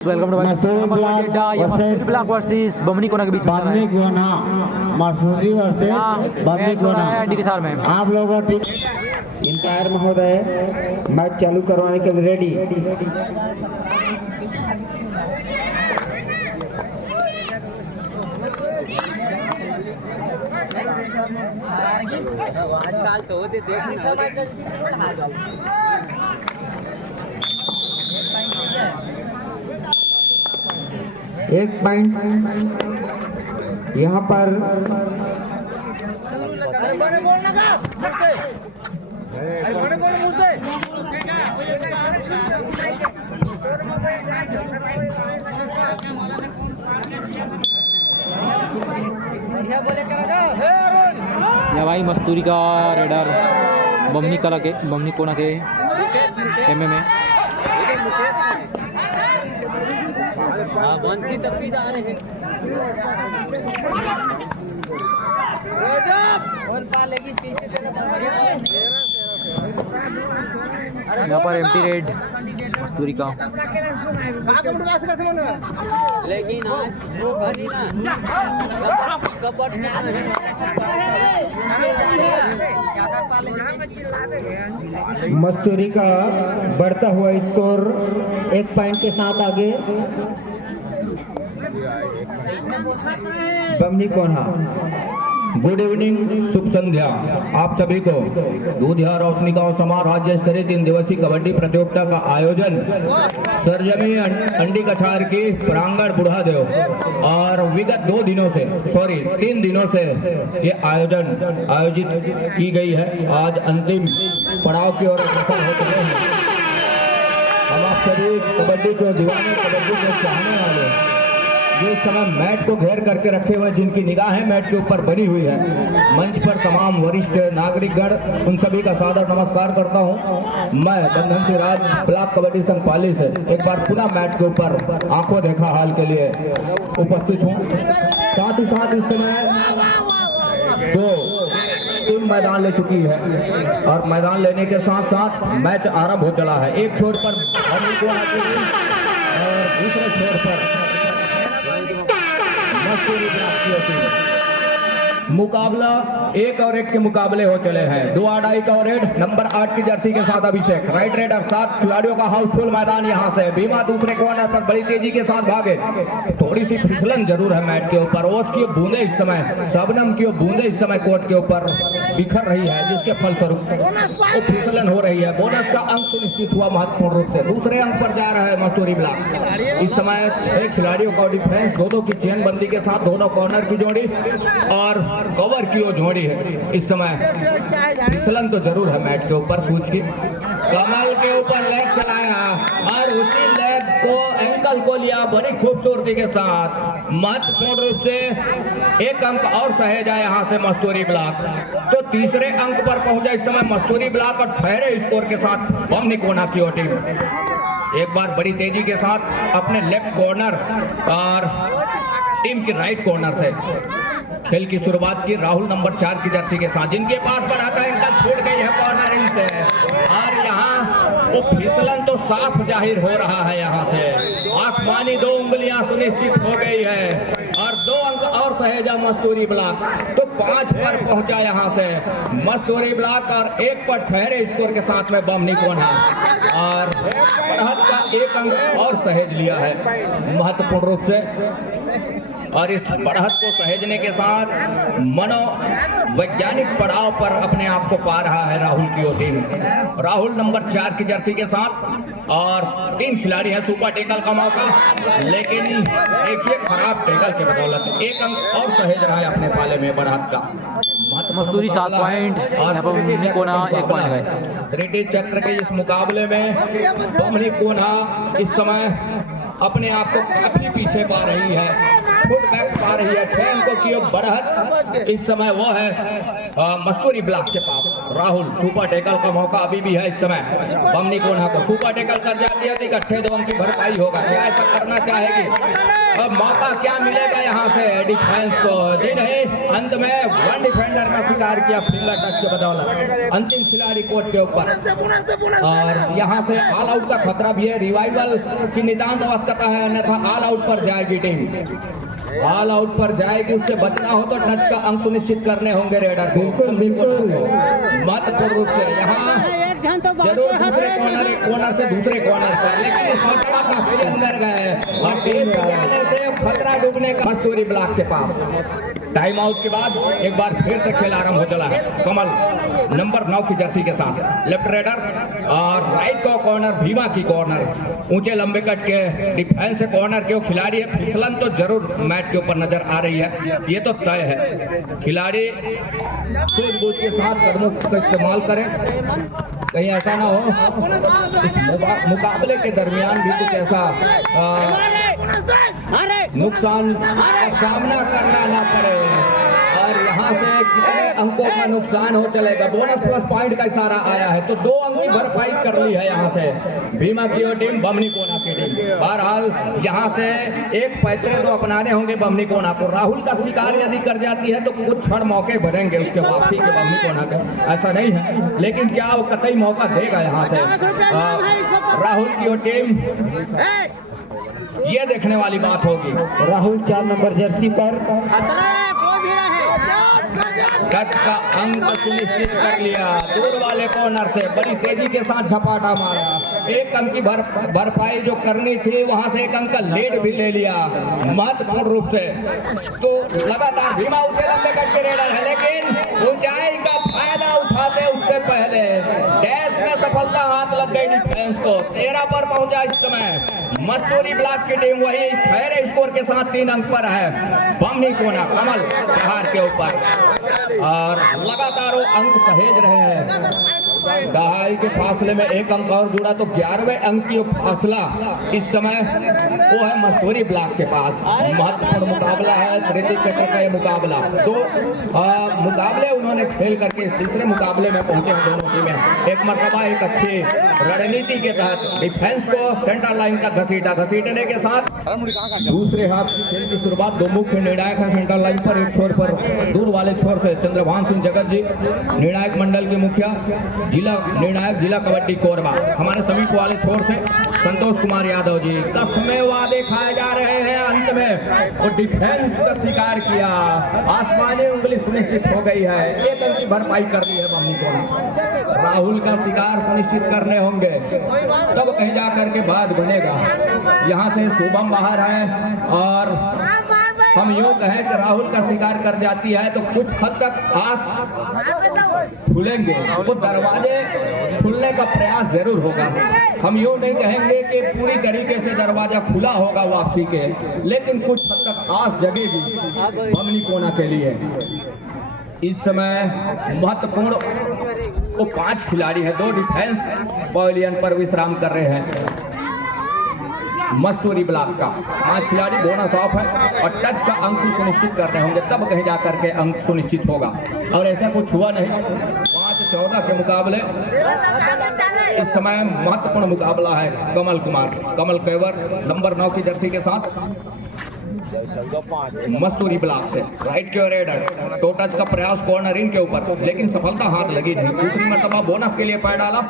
Welcome to Mussoorie block versus Bamni Kona के बीच में बमनी कोना मसूरी वर्सेस बमनी कोना के साथ में आप लोगों टीम इंटायर महोदय मैच चालू करवाने के लिए रेडी। आजकल तो होते एक पॉइंट यहाँ पर या भाई मस्तूरी का रेडर बमनी कोना के एमए में वंचित आ रहे हैं यहाँ पर एम्प्टी रेड मस्तूरी का, लेकिन आज वो भरी ना मस्तूरी का बढ़ता हुआ स्कोर एक पॉइंट के साथ आगे बमनी कोना। गुड इवनिंग, शुभ संध्या आप सभी को। दूधिया रोशनी गांव समाज राज्य स्तरीय 3 दिवसीय कबड्डी प्रतियोगिता का आयोजन सरजमी अंडी कछार की प्रांगण बुढ़ादेव और विगत 3 दिनों से ये आयोजित की गई है। आज अंतिम पड़ाव की ओर सफल हो चुके हैं। हम आप सभी कबड्डी को दीवाने, कबड्डी को चाहने वाले जो इस समय मैट को घेर करके रखे हुए, जिनकी निगाहें मैट के ऊपर बनी हुई है, मंच पर तमाम वरिष्ठ नागरिकगण, उन सभी का सादर नमस्कार करता हूं। मैं बंधन सिंह राज ब्लॉक कबड्डी संघ पाली से एक बार पुनः मैट के ऊपर आंखों देखा हाल के लिए उपस्थित हूं। साथ ही साथ इस समय 2 टीम मैदान ले चुकी है और मैदान लेने के साथ साथ मैच आरंभ हो चला है। एक छोर पर और दूसरे छोर पर मुकाबला 1 और 1 के मुकाबले हो चले हैं। 2 आड़ाई का रेड नंबर 8 की जर्सी के साथ अभिषेक, राइट रेडर 7 खिलाड़ियों का हाउसफुल मैदान यहां से। भीमा दूसरे कॉर्नर पर बड़ी तेजी के साथ भागे। थोड़ी सी फिसलन जरूर है मैट के ऊपर। ओस की बूंदे इस समय, शबनम की बूंदे इस समय कोर्ट के ऊपर बिखर रही है, जिसके फलस्वरूप वो फिसलन हो रही है। बोनस का अंक सुनिश्चित हुआ महत्वपूर्ण रूप से। दूसरे अंक पर जा रहा है मसूरी ब्लॉक। इस समय 6 खिलाड़ियों का डिफरेंस, 2-2 की चेन बंदी के साथ दोनों कॉर्नर की जोड़ी और कवर की वो जोड़ी है। इस समय फिसलन तो जरूर है मैट के ऊपर। सूच की कमल के ऊपर लेग चलाया और उसी लेग को एंकल को लिया बड़ी खूबसूरती के साथ। महत्वपूर्ण रूप से 1 अंक और सहेजा यहां से मस्तूरी ब्लॉक। तो तीसरे अंक पर पहुंचा इस समय मस्तूरी ब्लॉक और ठहरे स्कोर के साथ बमनी कोना की टीम। एक बार बड़ी तेजी के साथ अपने लेफ्ट कॉर्नर और टीम की राइट कॉर्नर से खेल की शुरुआत की राहुल नंबर 4 की जर्सी के साथ, जिनके पास बढ़ा था इनका छूट गई है कॉर्नरिंग से। और यहाँ वो फिसलन तो साफ जाहिर हो रहा है। यहाँ से आसमानी 2 उंगलियां सुनिश्चित हो गई है और 2 अंक और सहेजा मस्तूरी ब्लॉक। तो 5 पर पहुंचा यहाँ से मस्तूरी ब्लॉक और 1 पर ठहरे स्कोर के साथ में बमनी कोना और बढ़त का 1 अंक और सहेज लिया है महत्वपूर्ण रूप से। और इस बढ़त को सहेजने के साथ मनोवैज्ञानिक पड़ाव पर अपने आप को पा रहा है राहुल की वो टीम। राहुल नंबर 4 की जर्सी के साथ और 3 खिलाड़ी हैं। सुपर टेकल का मौका, लेकिन देखिए खराब टेकल के बदौलत 1 अंक और सहेज रहा है अपने पाले में बढ़त का। मस्तूरी 7 पॉइंट और बमनी कोना 1 पॉइंट है। ब्रिटिश चक्र के इस मुकाबले में बमनी कोना इस समय अपने आप को काफी पीछे पा रही है, फुट बैक पा रही है। 6 अंकों की बढ़त इस समय वो है मस्तूरी ब्लॉक के पास। राहुल सुपर टेकल का मौका अभी भी है इस समय बमनी कोना को। सुपर टेकल कर जाती है तो इकट्ठे 2 अंक की भरपाई होगा। क्या ऐसा करना चाहेगी अब मौका क्या मिलेगा यहाँ से डिफेंस को? जी नहीं, अंत में वन डिफेंडर का शिकार किया फिंगर टच के बदौलत। अंतिम खिलाड़ी कोर्ट के ऊपर और यहाँ से ऑल आउट का खतरा भी है। रिवाइवल की नितांत आवश्यकता है, अन्यथा ऑल आउट पर जाएगी टीम। ऑल आउट पर जाएगी, उससे बचना हो तो टच का अंक सुनिश्चित करने होंगे रेडर को। महत्वपूर्ण रूप से यहाँ जरूर दूसरे कॉर्नर से दूसरे कॉर्नर पर, लेकिन इस मौका काफी अंदर गए और टीम के आने से खतरा डूबने का मस्तूरी ब्लॉक के पास। टाइम आउट के बाद एक बार फिर से खेल आरंभ हो चला है। कमल नंबर 9 की जर्सी के साथ लेफ्ट रेडर और राइट का कॉर्नर भीमा की कॉर्नर। ऊंचे लंबे कट के डिफेंस से कॉर्नर के खिलाड़ी है। फिसलन तो जरूर मैट के ऊपर नजर आ रही है, ये तो तय है। खिलाड़ी सूझबूझ के साथ कदमों का इस्तेमाल करें, कहीं ऐसा ना हो इस मुकाबले के दरमियान भी कुछ ऐसा नुकसान का सामना करना ना पड़े। और यहाँ से कितने अंकों का नुकसान हो चलेगा? बोनस प्लस पॉइंट का इशारा आया है तो 2 अंक की भरपाई कर ली है यहाँ से भीमा की और टीम बमनी कोना की टीम। बहरहाल यहाँ से एक पैतरे तो अपनाने होंगे बमनी कोना को। राहुल का शिकार यदि कर जाती है तो कुछ क्षण मौके बढ़ेंगे उसके वापसी के बमनी कोना के, ऐसा नहीं है, लेकिन क्या वो कतई मौका देगा यहाँ से राहुल की और टीम? ये देखने वाली बात होगी। राहुल 4 नंबर जर्सी पर टच का अंक सुनिश्चित कर लिया। दूर वाले कॉर्नर से बड़ी तेजी के साथ झपाटा मारा। 1 अंक की भरपाई जो करनी थी वहां से 1 अंक का लीड भी ले लिया महत्वपूर्ण रूप से। तो लगातार भीमा ऊंचे लंबे कट के रेडर है, लेकिन ऊंचाई का फायदा उठाते उससे पहले डैश में सफलता हाथ लग गई डिफेंस को। 13 पर पहुंचा इस समय मस्तूरी ब्लॉक की टीम। वही ठहरे स्कोर के साथ 3 अंक पर है बमनी कोना कमल प्रहार के ऊपर और लगातार वो अंक सहेज रहे हैं। दहाई के फासले में 1 अंक और जुड़ा तो 11वें अंक की फासला इस समय वो है मस्तूरी ब्लॉक के पास। महत्वपूर्ण मुकाबला है तृतीय चक्र का ये मुकाबला। तो मुकाबले उन्होंने खेल करके तीसरे मुकाबले में पहुंचे हैं दोनों टीमें। एक मरतबा एक अच्छी रणनीति के तहत डिफेंस को सेंटर लाइन का घसीटने के साथ दूसरे हाफ की खेल की शुरुआत 2 मुख्य निर्णायक है सेंटर लाइन पर। एक छोर पर दूर वाले छोर से चंद्रभान सिंह जगत जी निर्णायक मंडल के मुखिया, जिला निर्णायक जिला कबड्डी कोरबा। हमारे समीप वाले छोर से संतोष कुमार यादव जी। कसमें वादे खाए जा रहे हैं, अंत में और डिफेंस का शिकार किया। आसमानी उंगली सुनिश्चित हो गई है, 1 अंक की भरपाई कर दी है बमनी को। राहुल का शिकार सुनिश्चित करने होंगे तब कहीं जा करके बात बनेगा। यहाँ से शुभम बाहर है और हम यूँ कहें कि राहुल का शिकार कर जाती है तो कुछ हद तक आस खुलेंगे, तो दरवाजे खुलने का प्रयास जरूर होगा। हम यूँ नहीं कहेंगे कि पूरी तरीके से दरवाजा खुला होगा वापसी के, लेकिन कुछ हद तक आस जगेगी बमनी कोना के लिए। इस समय महत्वपूर्ण वो 5 खिलाड़ी हैं, 2 डिफेंस पवेलियन पर विश्राम कर रहे हैं मस्तूरी ब्लॉक का। 5 खिलाड़ी बोनस ऑफ है और टच का अंक सुनिश्चित करने होंगे तब कहीं जाकर के अंक सुनिश्चित होगा, और ऐसा कुछ हुआ नहीं। 5-14 के मुकाबले इस समय महत्वपूर्ण मुकाबला है कमल केवर नंबर 9 की जर्सी के साथ मस्तूरी ब्लॉक से। राइट के रेडर तो टच का प्रयास कॉर्नर इन के ऊपर, लेकिन सफलता हाथ लगी नहीं। दूसरी मरतबा बोनस के लिए पैर डाला,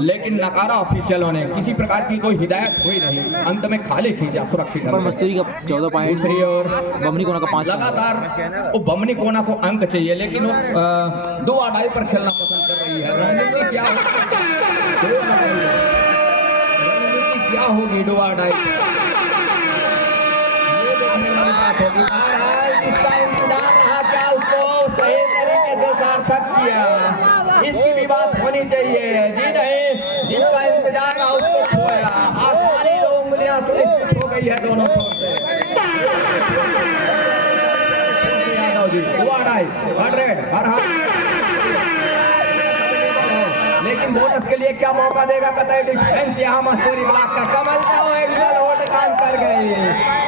लेकिन नकारा ऑफिशियलों ने। किसी प्रकार की कोई हिदायत हुई नहीं, अंत में खाली खींचा सुरक्षित। मस्तूरी का 14 पॉइंट, दूसरी और बमनी कोना का 5। लगातार वो बमनी कोना को अंक चाहिए, लेकिन वो 2 आड़ाई पर खेलना पसंद कर रही है। रणनीति क्या होगी 2 आड़ाई होगी। इसका इंतजार रहा, क्या उसको सही तरीके से सार्थक किया, इसकी भी बात होनी चाहिए। जी नहीं, जिसका इंतजार रहा उसको खोया। आसमानी 2 उंगलियां सुनिश्चित हो गई है दोनों छोर से। यादव जी 2 आड़ाई हर हाथ, लेकिन बोनस के लिए क्या मौका देगा कतई डिफेंस। यहाँ मस्तूरी ब्लॉक का कमल का एक गोल होल्ड काम कर गई।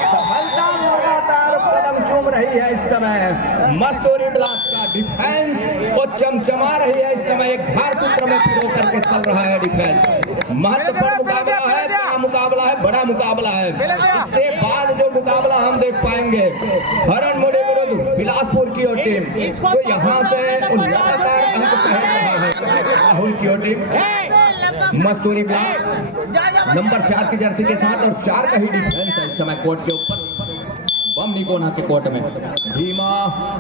सफलता लगातार कदम चूम रही है इस समय मस्तूरी ब्लॉक का डिफेंस वो चमचमा रही है इस समय। एक धार सूत्र में पिरो करके चल रहा है डिफेंस। महत्वपूर्ण मुकाबला है। मुकाबला है, बड़ा मुकाबला है। इससे बाद जो मुकाबला हम देख पाएंगे हरण मोड़े विरुद्ध बिलासपुर की ओर टीम, तो यहाँ से लगातार अंक पहन रहा है राहुल की ओर टीम। मस्तूरी ब्लॉक नंबर 4 की जर्सी के साथ और 4 का ही डिफेंस है इस समय कोर्ट के ऊपर बमनी कोना के कोर्ट में। भीमा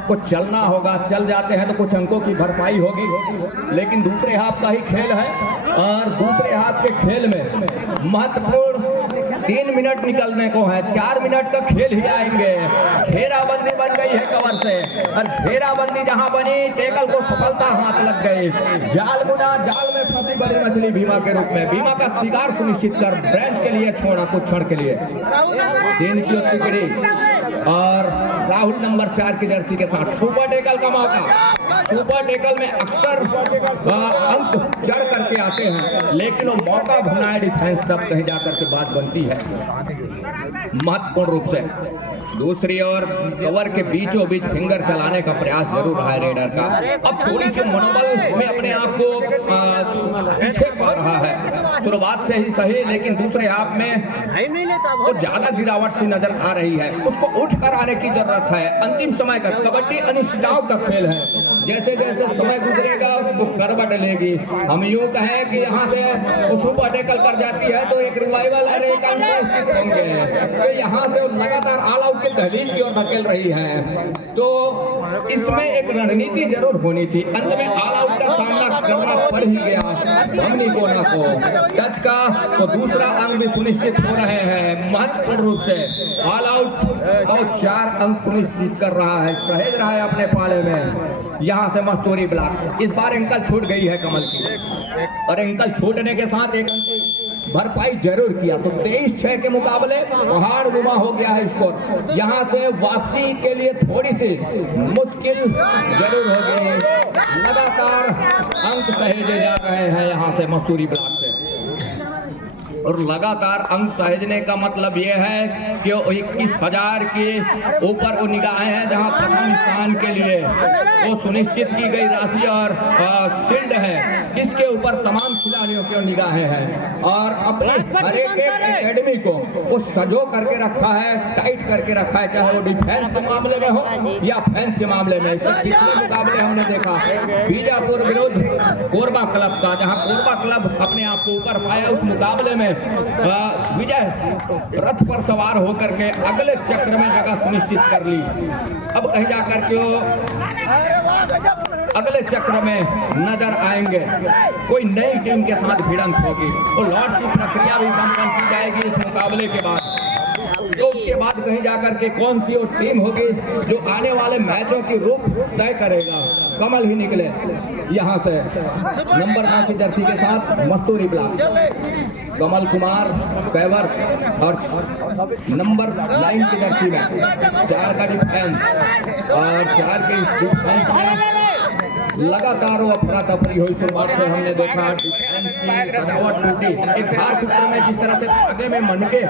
को चलना होगा, चल जाते हैं तो कुछ अंकों की भरपाई होगी, लेकिन दूसरे हाफ का ही खेल है और दूसरे हाफ के खेल में महत्वपूर्ण 3 मिनट निकलने को है। 4 मिनट का खेल ही आएंगे। घेराबंदी बन गई है कवर से और घेराबंदी जहां बनी टेकल को सफलता हाथ लग गई। जाल बुना, जाल में फंसी बड़ी मछली भीमा के रूप में। भीमा का शिकार सुनिश्चित कर ब्रांच के लिए छोड़ा कुछ क्षण के लिए 3 की टुकड़ी और राहुल नंबर 4 की जर्सी के साथ सुपर टेकल का मौका। सुपर टेकल में अक्सर अंक चढ़ करके आते हैं, लेकिन वो मौका भुनाए डिफेंस तब कहीं जाकर के बात बनती है महत्वपूर्ण रूप से। दूसरी ओर कवर के बीचों बीच फिंगर चलाने का प्रयास जरूर रहा है रेडर का। अब थोड़ी सी मनोबल में अपने आप को पीछे पा रहा है। शुरुआत से ही सही, लेकिन दूसरे हाफ में तो ज्यादा गिरावट सी नजर आ रही है। उसको उठ कर आने की जरूरत है। अंतिम समय का कबड्डी अनिश्चितताओं का खेल है। जैसे जैसे समय गुजरेगा तो करवट लेगी। हम यूं कहें कि यहाँ से वो सुपर टेकल कर जाती है तो एक रिवाइवल और एक अनस्थित होंगे, तो यहाँ से लगातार ऑल आउट के दहलीज की ओर धकेल रही है। तो इसमें एक रणनीति जरूर होनी थी। अंत में ऑल आउट का सामना करना पड़ ही गया बमनी कोना को। टच का तो दूसरा अंक भी सुनिश्चित हो रहे हैं महत्वपूर्ण रूप से। ऑल आउट तो 4 अंक सुनिश्चित कर रहा है, सहेज रहा है अपने पाले में। यहाँ से मस्तूरी ब्लॉक इस बार एंकल छूट गई है कमल की, और एंकल छूटने के साथ एक भरपाई जरूर किया तो 23-6 के मुकाबले पहाड़ नुमा हो गया है स्कोर। यहाँ से वापसी के लिए थोड़ी सी मुश्किल जरूर हो गई। लगातार अंक सहेजे जा रहे हैं यहाँ से मस्तूरी ब्लॉक से, और लगातार अंक सहेजने का मतलब यह है कि 21,000 के ऊपर वो निगाहें हैं जहां प्रथम स्थान के लिए वो सुनिश्चित की गई राशि और शील्ड है, इसके ऊपर तमाम खिलाड़ियों की निगाहें हैं। और अपनी हर एक एकेडमी को वो सजो करके रखा है, टाइट करके रखा है, चाहे वो डिफेंस के मामले में हो या फेंस के मामले में। इससे पिछले मुकाबले हमने देखा बीजापुर विरुद्ध कोरबा क्लब का, जहां कोरबा क्लब अपने आप को ऊपर पाया। उस मुकाबले में विजय रथ पर सवार होकर के अगले चक्र में जगह सुनिश्चित कर ली। अब कहीं जाकर के अगले चक्र में नजर आएंगे, कोई नई टीम के साथ भिड़ंत होगी। और लॉट की प्रक्रिया भी संपन्न की जाएगी इस मुकाबले के बाद। तो उसके बाद कहीं जाकर के कौन सी वो टीम होगी जो आने वाले मैचों की रूप तय करेगा। कमल ही निकले यहाँ से नंबर 9 की जर्सी के साथ मस्तूरी ब्लॉक। कमल कुमार पेवर और नंबर 9 की जर्सी में 4 का डिफेंस और 4 के इस डिफेंस में लगातार वो अफरा तफरी हुई। शुरुआत से हमने देखा डिफेंस की सजावट टूटी। एक घाट चित्र में जिस तरह से धागे में मनके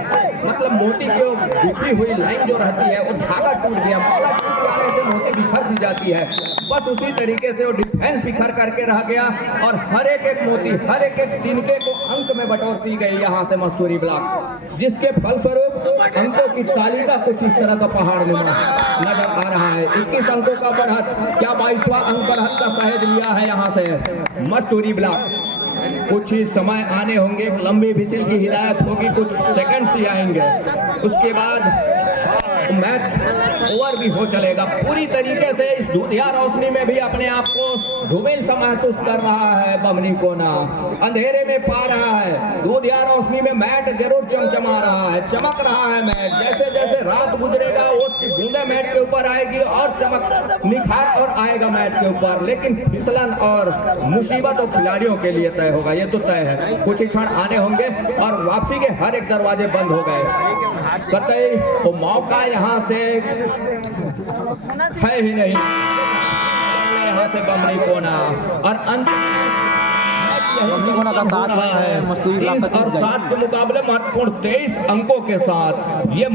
मतलब मोती की बिखरी हुई लाइन जो रहती है वो धागा टूट गया, माला टूट जाने से मोती बिखर सी जाती है, बस उसी तरीके से वो डिफेंस बिखर करके रह गया और हर एक मोती हर एक तिनके को अंक में बटोरती गई यहाँ से मस्तूरी ब्लॉक, जिसके फलस्वरूप अंकों की तालिका कुछ इस तरह का पहाड़ नजर आ रहा है। 21 अंकों का बढ़त, क्या 22वां अंक बढ़त का सहेज लिया है यहाँ से मस्तूरी ब्लॉक। कुछ ही समय आने होंगे, लंबी विसिल की हिदायत होगी, कुछ सेकंड्स ही आएंगे, उसके बाद मैच ओवर भी हो चलेगा। पूरी तरीके से इस धुंधिया रोशनी में भी अपने आप को धूमिल सा महसूस कर रहा है बमनी कोना, अंधेरे में पा रहा है। धुंधिया रोशनी में मैच जरूर चमचमा रहा है, चमक रहा है मैच। जैसे जैसे रात गुजरेगा वो बूंदे मैच के ऊपर आएगी और चमक निखार और आएगा मैच के ऊपर, लेकिन फिसलन और मुसीबत और खिलाड़ियों के लिए तय होगा, ये तो तय है। कुछ ही क्षण आने होंगे और वापसी के हर एक दरवाजे बंद हो गए। कतई वो मौका यहाँ से है ही नहीं। यहाँ से बमनी कोना और अंत बमनी कोना का साथ है मस्तूरी ब्लॉक का 7 के मुकाबले महत्वपूर्ण 23 अंकों के साथ ये